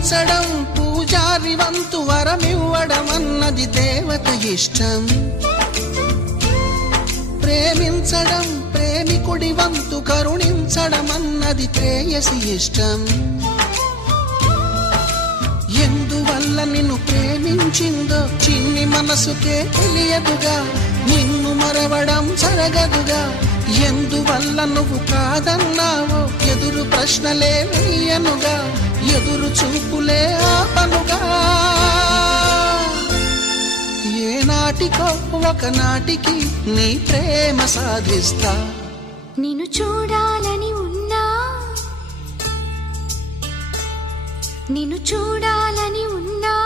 పూజించడం పూజారి వంతు వరమివ్వడం అన్నది దేవత ఇష్టం. ప్రేమించడం ప్రేమికుడి వంతు కరుణించడం అన్నది ప్రేయసి ఇష్టం. ఎందువల్ల నిన్ను ప్రేమించిందో చిన్ని మనసుకే తెలియదుగా, నిన్ను మరవడం జరగదుగా. ఎందువల్ల నువ్వు కాదన్నావో ఎదురు ప్రశ్నలే వేయనుగా, ఎదురు చూపులే ఆపనుగా. ఏనాటికో ఒకనాటికి నీ ప్రేమ సాధిస్తా. నిన్ను చూడాలని ఉన్నా, నిన్ను చూడాలని ఉన్నా